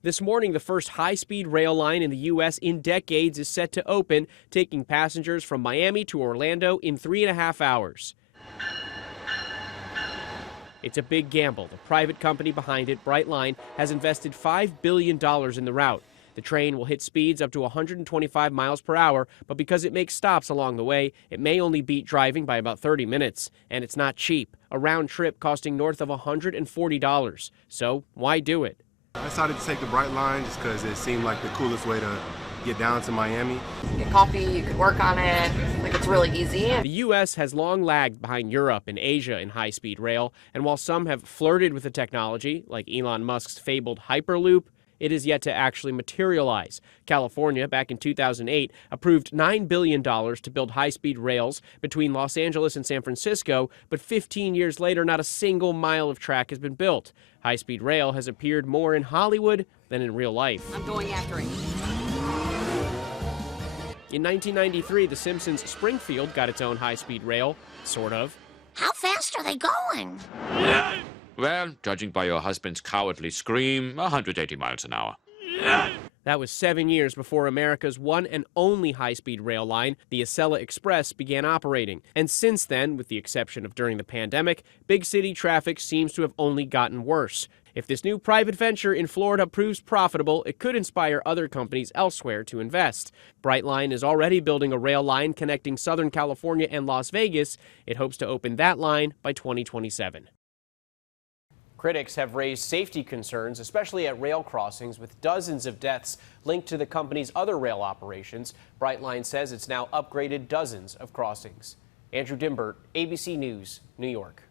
This morning, the first high-speed rail line in the U.S. in decades is set to open, taking passengers from Miami to Orlando in 3.5 hours. It's a big gamble. The private company behind it, Brightline, has invested $5 billion in the route. The train will hit speeds up to 125 miles per hour, but because it makes stops along the way, it may only beat driving by about 30 minutes. And it's not cheap, a round trip costing north of $140. So why do it? I decided to take the Brightline just because it seemed like the coolest way to get down to Miami. You get coffee, you can work on it, like it's really easy. The U.S. has long lagged behind Europe and Asia in high-speed rail, and while some have flirted with the technology, like Elon Musk's fabled Hyperloop, it is yet to actually materialize. California, back in 2008, approved $9 billion to build high-speed rails between Los Angeles and San Francisco, but 15 years later, not a single mile of track has been built. High-speed rail has appeared more in Hollywood than in real life. I'm going after him. In 1993, The Simpsons' Springfield got its own high-speed rail, sort of. How fast are they going? Well, judging by your husband's cowardly scream, 180 miles an hour. That was 7 years before America's one and only high-speed rail line, the Acela Express, began operating. And since then, with the exception of during the pandemic, big city traffic seems to have only gotten worse. If this new private venture in Florida proves profitable, it could inspire other companies elsewhere to invest. Brightline is already building a rail line connecting Southern California and Las Vegas. It hopes to open that line by 2027. Critics have raised safety concerns, especially at rail crossings, with dozens of deaths linked to the company's other rail operations. Brightline says it's now upgraded dozens of crossings. Andrew Dimbert, ABC News, New York.